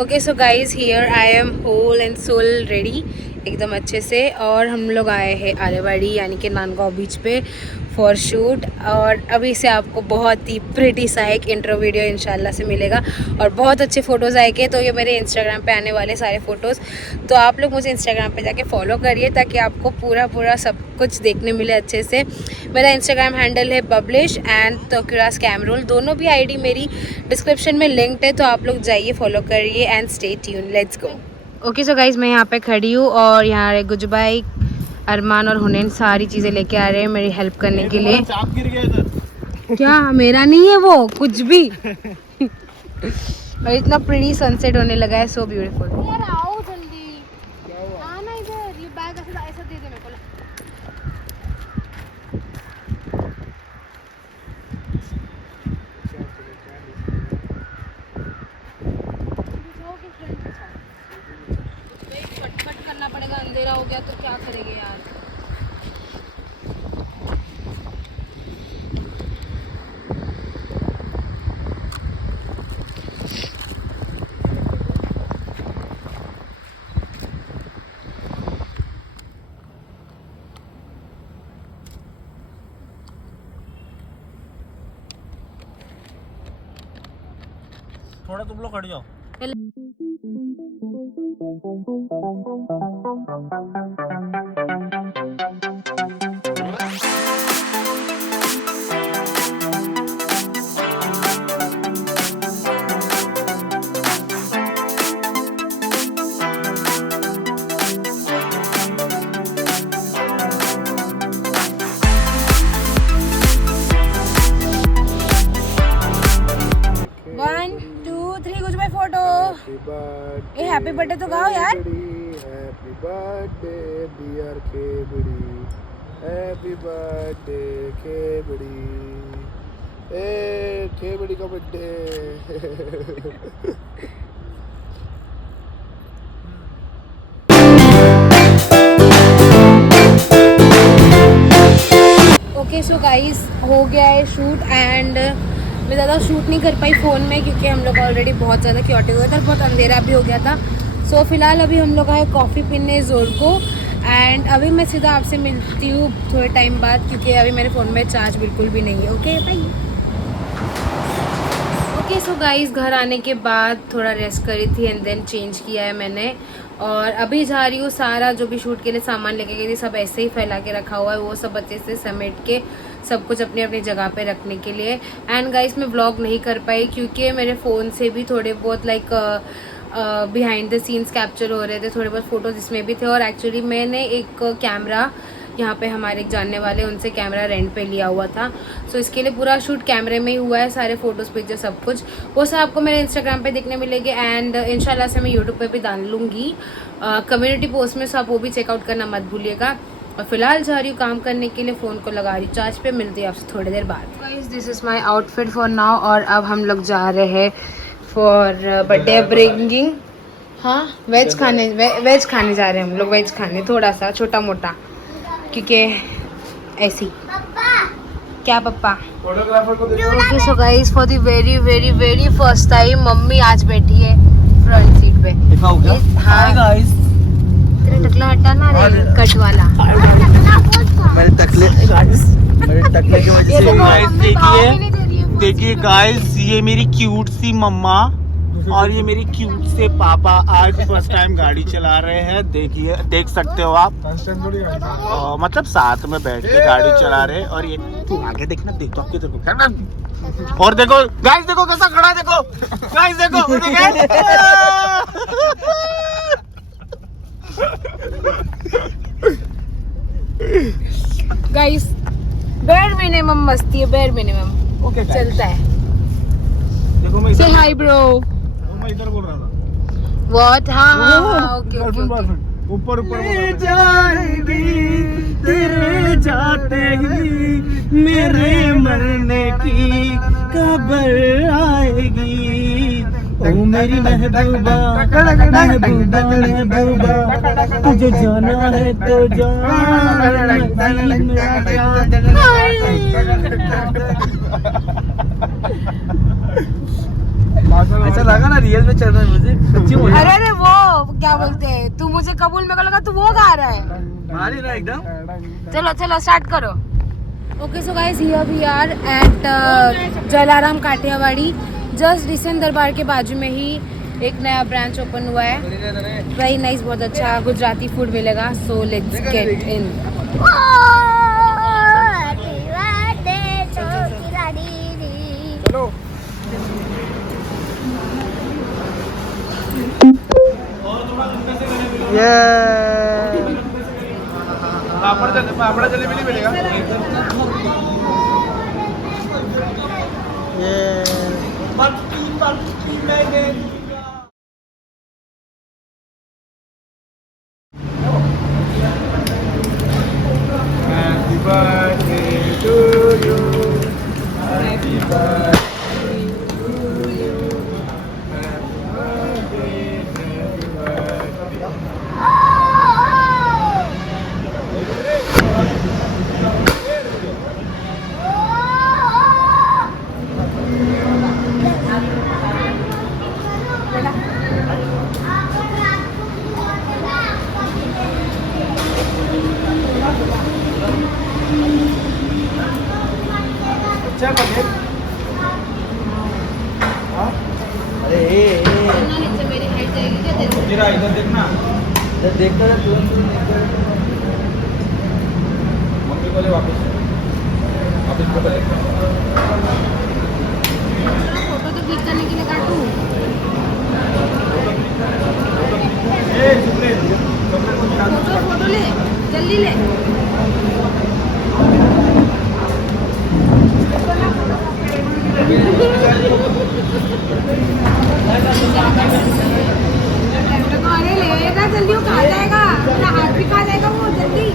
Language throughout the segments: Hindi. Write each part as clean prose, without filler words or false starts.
Okay so guys here I am whole and soul ready एकदम अच्छे से। और हम लोग आए हैं आरेवाड़ी यानी कि नांदगांव बीच पे फॉर शूट। और अभी से आपको बहुत ही प्रिटी सा एक इंट्रो वीडियो इंशाल्लाह से मिलेगा और बहुत अच्छे फ़ोटोज़ आएंगे। तो ये मेरे इंस्टाग्राम पे आने वाले सारे फ़ोटोज़, तो आप लोग मुझे इंस्टाग्राम पे जाके फॉलो करिए ताकि आपको पूरा सब कुछ देखने मिले अच्छे से। मेरा इंस्टाग्राम हैंडल है बबलिश एंड तोक्युरास कैमरोल, दोनों भी आईडी मेरी डिस्क्रिप्शन में लिंक्ड है, तो आप लोग जाइए फॉलो करिए and stay tune. Let's go. Okay so guys मैं यहाँ पे खड़ी हूँ और यहाँ गुजबाई, अरमान और हुनैन सारी चीज़ें लेके आ रहे हैं मेरी हेल्प करने के लिए। चाप गिर गया इधर। क्या मेरा नहीं है वो कुछ भी। और इतना प्रीटी सनसेट होने लगा है, सो ब्यूटीफुल। यार आओ जल्दी, आना इधर, ये बैग ऐसा दे दे मेरे को। फटफट करना पड़ेगा, अंधेरा हो गया तो क्या करेंगे यार। थोड़ा तुम लोग हट जाओ। ए हैप्पी बर्थडे तो गाओ यार। हैप्पी बर्थडे डियर खेबड़ी, हैप्पी बर्थडे खेबड़ी, ए खेबड़ी का बर्थडे। ओके सो गाइस हो गया है शूट एंड मैं ज़्यादा शूट नहीं कर पाई फ़ोन में क्योंकि हम लोग ऑलरेडी बहुत ज़्यादा क्योटिक हुआ था, बहुत अंधेरा भी हो गया था। सो फिलहाल अभी हम लोग आए कॉफ़ी पीने जोर को एंड अभी मैं सीधा आपसे मिलती हूँ थोड़े टाइम बाद क्योंकि अभी मेरे फ़ोन में चार्ज बिल्कुल भी नहीं है। Okay bye. Okay so guys घर आने के बाद थोड़ा रेस्ट करी थी एंड देन चेंज किया है मैंने और अभी जा रही हूँ। सारा जो भी शूट के लिए सामान लेके गई थी सब ऐसे ही फैला के रखा हुआ है, वो सब अच्छे से समेट के सब कुछ अपनी अपनी जगह पे रखने के लिए। एंड गाइस मैं व्लॉग नहीं कर पाई क्योंकि मेरे फ़ोन से भी थोड़े बहुत like behind the scenes capture हो रहे थे, थोड़े बहुत फ़ोटोज़ इसमें भी थे। और एक्चुअली मैंने एक कैमरा यहाँ पे हमारे एक जानने वाले उनसे कैमरा रेंट पे लिया हुआ था। सो इसके लिए पूरा शूट कैमरे में ही हुआ है, सारे फ़ोटोज़ पिक्चर सब कुछ, वो सब आपको मेरे इंस्टाग्राम पे देखने मिलेंगे एंड इंशाल्लाह से मैं यूट्यूब पे भी डाल लूँगी कम्युनिटी पोस्ट में। सो आप वो भी चेकआउट करना मत भूलिएगा। और फिलहाल जा रही हूँ काम करने के लिए, फ़ोन को लगा रही हूँ चार्ज पे। मिलती है आपसे थोड़ी देर बाद। Guys this is my outfit for now और अब हम लोग जा रहे हैं फॉर बर्थडे ब्रिंगिंग। हाँ वेज खाने जा रहे हैं हम लोग, वेज खाने थोड़ा सा छोटा मोटा क्योंकि ऐसी। क्या पप्पा? Okay so guys for the very first time मम्मी आज बैठी है फ्रंट सीट पे। दिखाओ क्या? हाँ गाइस तेरा टकला हटाना रे कट वाला। मेरे टकले की वजह से गाइस देखिए गाइस, ये मेरी क्यूट सी मम्मा और ये मेरी क्यूट से पापा आज फर्स्ट टाइम गाड़ी चला रहे हैं। देखिए देख सकते हो आप, मतलब साथ में बैठ के गाड़ी चला रहे हैं। और ये तू आगे देखना, देखो आपके देखो और देखो गाइस, देखो कैसा खड़ा, देखो गाइस देखो गाइस बेर मिनिमम मस्ती है, बेर मिनिमम ओके चलता है। देखो मैं से हाय ब्रो। मैं इधर बोल रहा था। व्हाट? हाँ ओके ओके ऊपर जाएगी तेरे जाते ही मेरे मरने की खबर आएगी। ओ मेरी महबूबा महबूबा महबूबा, तुझे जाना है तो जा। ऐसा लगा ना रियल में चल रहा है मुझे सच्ची बोल। अरे अरे वो क्या बोलते हैं, तू मुझे कबूल में लगा तू वो गा रहा है। मारी ना एकदम। चलो चलो स्टार्ट करो। Okay so guys here we are at Jalaram Kathiyawadi. Just decent Darbar के बाजू में ही एक नया ब्रांच ओपन हुआ है। वेरी नाइस, बहुत अच्छा गुजराती फूड मिलेगा। So let's get in. Papad jalebi नहीं मिलेगा। Happy birthday to you. Happy birthday to you. Happy birthday, happy birthday. अच्छा पनीर। अरे जरा इधर देखना, इधर देखता है तुरंत मम्मी को ले वापस फोटो देखना। फोटो तो क्लिक करने के लिए काटूं। फोटो ले जल्दी ले। अरे लेगा जल्दी, वो खा जाएगा, अपना हाथ भी खा जाएगा वो जल्दी।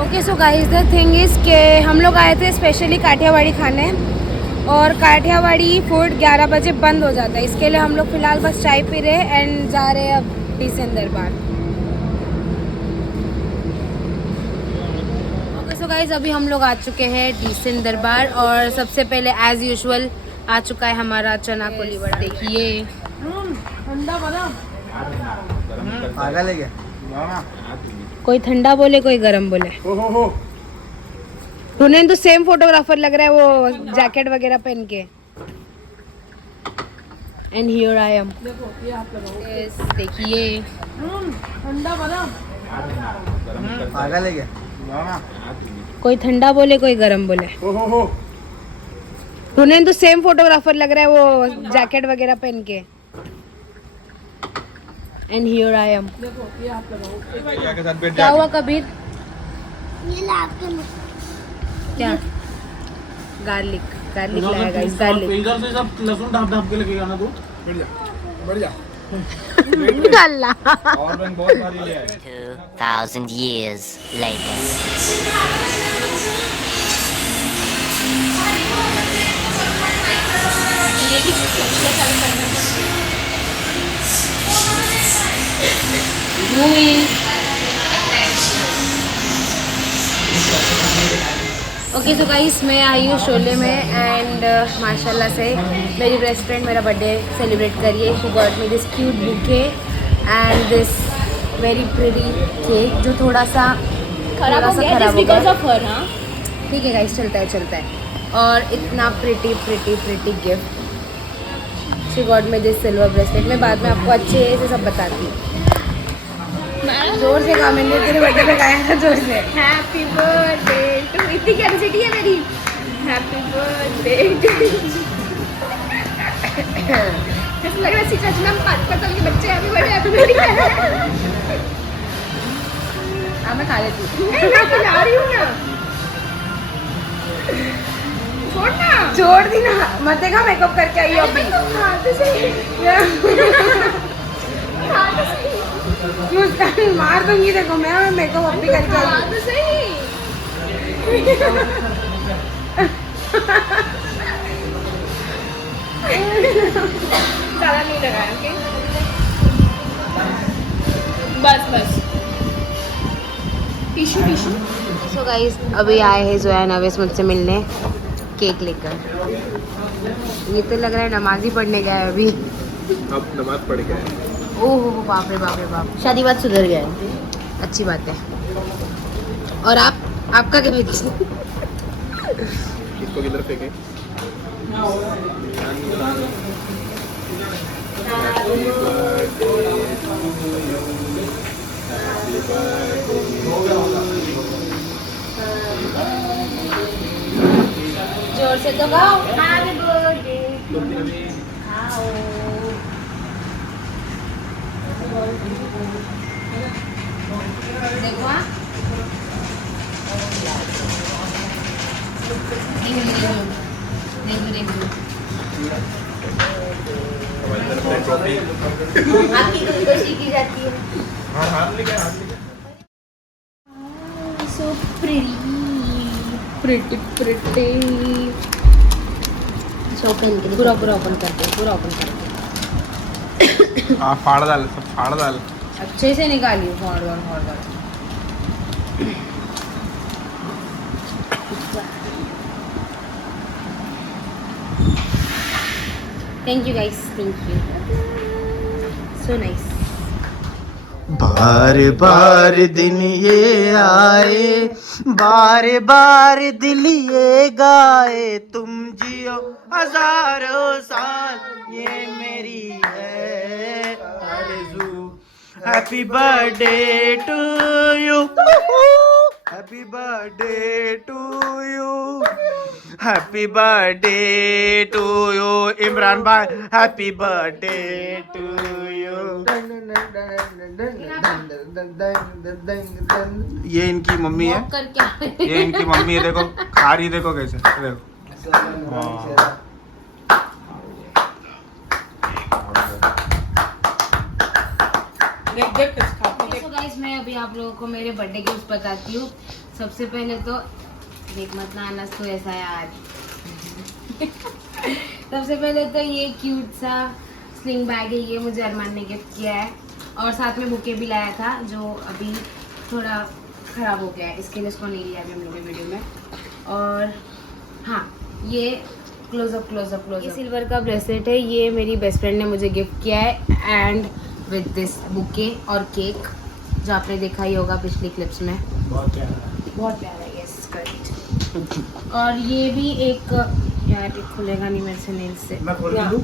Okay so guys the thing is के हम लोग आए थे स्पेशली काठियावाड़ी खाने, और काठियावाड़ी फूड 11 बजे बंद हो जाता है। इसके लिए हम लोग फिलहाल बस चाय पी रहे हैं एंड जा रहे हैं अब डिसेंट दरबार। ओके सो गाइस अभी हम लोग आ चुके हैं डिसेंट दरबार, और सबसे पहले एज यूजुअल आ चुका है हमारा चना कोली बड़ा। देखिए ठंडा बना, आगा ले गया। कोई ठंडा बोले कोई गरम बोले। तूने तो सेम फोटोग्राफर लग रहा है वो जैकेट वगैरह पहन के। And here I M. देखिए ठंडा बना, आगा ले गया। कोई ठंडा बोले कोई गरम बोले। तूने तो सेम फोटोग्राफर लग रहा है वो जैकेट वगैरह पहन के। And here I M. क्या हुआ कबीर? क्या? गार्लिक लाया गाइस, गार्लिक। इधर से सब लहसुन ढाप के लगेगा ना तू। बढ़िया बढ़िया। अल्लाह। और मैं बहुत सारी ले आया। 2000 years later. Okay so guys मैं आई हूँ शोले में, एंड माशाल्लाह से मेरी बेस्ट फ्रेंड मेरा बर्थडे सेलिब्रेट करी है। She got me this cute bouquet and this very pretty cake, जो थोड़ा सा खराब हो गया बिकॉज ऑफ हर। हाँ ठीक है गाइस, चलता है। और इतना pretty gift. She got me this silver bracelet. मैं बाद में आपको अच्छे से सब बताती हूँ। जोर से गा, मैंने तेरे बर्थडे पे गाया था जोर से। हैप्पी बर्थडे टू, इतनी कैपेसिटी है मेरी। हैप्पी बर्थडे ऐसा लग रहा है सिचना में 5 साल के बच्चे हैप्पी बर्थडे मैं खा लेती हूँ। मैं खिला रही हूँ ना, छोड़ दी ना, मत देखा मेकअप करके आई हो अभी। मुस्कान मार दूंगी, देखो मैं मेकअप अभी करके आई। ज़्यादा नहीं लगाया, ओके? बस टिश्यू। सो गाइस, अभी आए हैं जोया नवेश मुझसे मिलने केक लेकर। ये तो लग रहा है नमाज ही पढ़ने गया है अभी। अब नमाज पढ़ के आए। ओह बाप रे बाप रे बाप, शादी बात सुधर गया है। अच्छी बात है। और आपका क्या बच्चा? इसको किधर फेंके? जोर से तो गाओ। देखो हाँ। देखो आपकी खुशी की जाती है। so pretty शौकन के लिए पूरा ओपन करते हाँ फाड़ डाल, सब फाड़ डाल। अच्छे से निकालिए। फाड़ डाल। Thank you guys, thank you, so nice. बार बार दिन ये आए, बार बार दिल ये गाए, तुम जियो हजारों साल, ये मेरी है आरज़ू। Happy birthday to you, happy birthday to you, happy birthday to you Imran भाई, हैप्पी बर्थडे टू यू। ये इनकी मम्मी है, करके ये इनकी मम्मी है। देखो खा रही, देखो कैसे, देखो। तो गाइस, मैं अभी आप लोगों को मेरे बर्थडे गिफ्ट बताती हूँ। सबसे पहले तो देख मत ना आना तो ऐसा यार। सबसे पहले तो ये क्यूट सा स्लिंग बैग है, ये मुझे अरमान ने गिफ्ट किया है। और साथ में बुके भी लाया था जो अभी थोड़ा ख़राब हो गया है, इसके लिए इसको नहीं लिया अभी हम लोग वीडियो में। और हाँ, ये क्लोजअप ये सिल्वर का ब्रेसलेट है, ये मेरी बेस्ट फ्रेंड ने मुझे गिफ्ट किया है। एंड विद दिस बुके और केक जो आपने देखा ही होगा पिछली क्लिप्स में। बहुत प्यारा है, यस करेक्ट। और ये भी एक यार ये खुलेगा नहीं मेरे से नेल से। मैं खोल दूं?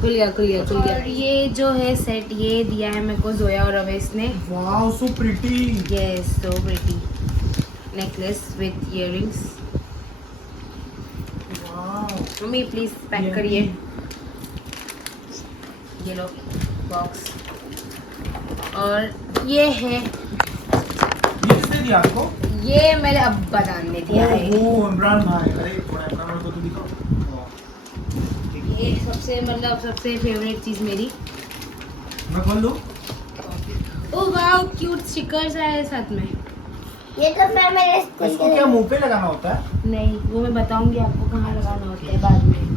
खुल गया। और ये जो है सेट ये दिया है मेरे को जोया और अवेश ने। Wow so pretty. Yes so pretty necklace with earrings. Mummy please pack करिए। ये लो बॉक्स। और ये है, ये किसने दिया आपको? ये मेरे अब्बा जान ने दिया है। ओह इमरान भाई, अरे थोड़ा इमरान भाई को तो दिखाओ। ये सबसे फेवरेट चीज़ मेरी। मैं खोल दूं? ओह वाओ, क्यूट स्टिकर्स आए साथ में। ये तो फिर मेरे इसको क्या मुंह पे लगाना होता है? नहीं, वो मैं बताऊंगी आपको कहाँ लगाना होता है बाद में।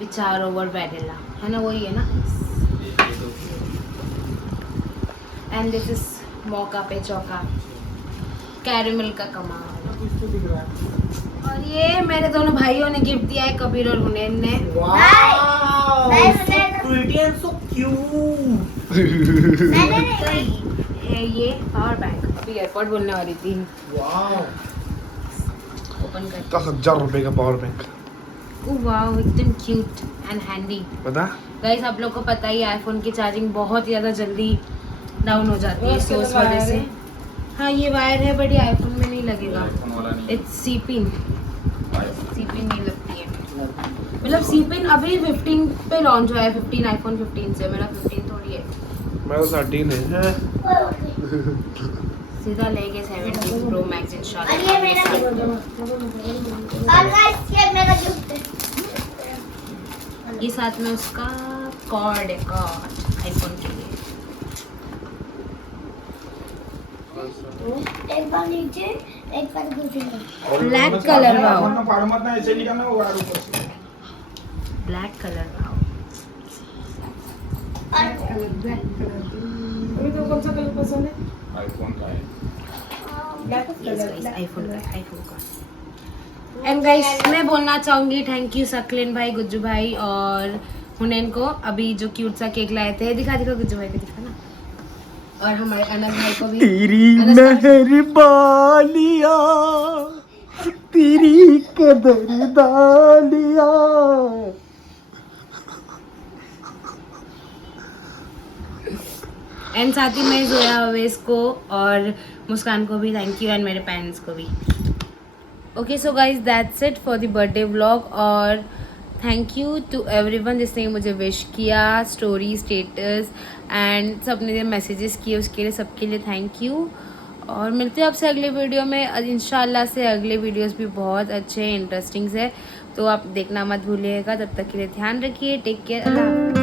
विचार ओवर बैडेला है ना, वही है ना। एंड दिस इज मौका पे चौका, कैरेमल का कमाल। और ये मेरे दोनों भाइयों ने गिफ्ट दिया है, कबीर और हुनैन ने। Wow so pretty and so cute. ये पावर बैंक, अभी एयरपोर्ट बोलने वाली थी। वाओ ओपन कर। 10,000 रुपए का पावर बैंक। ओह वाओ, एकदम क्यूट एंड हैंडी। पता? गाइस आप लोग को पता ही आईफोन की चार्जिंग बहुत ज़्यादा जल्दी डाउन हो जाती है, इसकी उस वजह से। हाँ ये वायर है बट ये आईफोन में नहीं लगेगा। इट्स सी पिन नहीं लगती है। मतलब सी पिन अभी 15 पे लॉन्च हुआ है, 15 आईफोन 15 से। मेरा 15 थोड़ी है, मैं तो 13 है। सीधा लेके 17 प्रो मैक्स इंशाल्लाह। और ये मेरा गिफ्ट है। और गाइस ये मेरा गिफ्ट है। ये साथ में उसका कॉर्ड है, कॉर्ड आईफोन के लिए। एक बार नीचे एक पर पूछेंगे ब्लैक कलर वाओ, फाड़ो मत ना, ऐसे निकालना होगा यार ऊपर से। Black colour wow. अभी तो कौन सा कलर पसंद है? आईफोन का है। आईफोन का। एंड गाइस मैं बोलना चाहूंगी थैंक यू सकलिन भाई, गुज्जू भाई और हुनैन को, अभी जो क्यूट सा केक लाए थे। दिखा गुज्जू भाई को, दिखा ना। और हमारे अनस भाई को भी। तेरी मेहरबानिया, तेरी कदरदानिया। एंड साथ ही मैं जोया अवेस को और मुस्कान को भी थैंक यू, एंड मेरे पेरेंट्स को भी। Okay so guys that's it for the birthday vlog, और थैंक यू टू एवरीवन जिसने मुझे विश किया, स्टोरी, स्टेटस एंड सबने मैसेजेस किए, उसके लिए सबके लिए थैंक यू। और मिलते हैं आपसे अगले वीडियो में। इंशाल्लाह से अगले वीडियोस भी बहुत अच्छे इंटरेस्टिंग है, तो आप देखना मत भूलिएगा। तब तक के लिए ध्यान रखिए, टेक केयर, अल्लाह हाफ़िज़।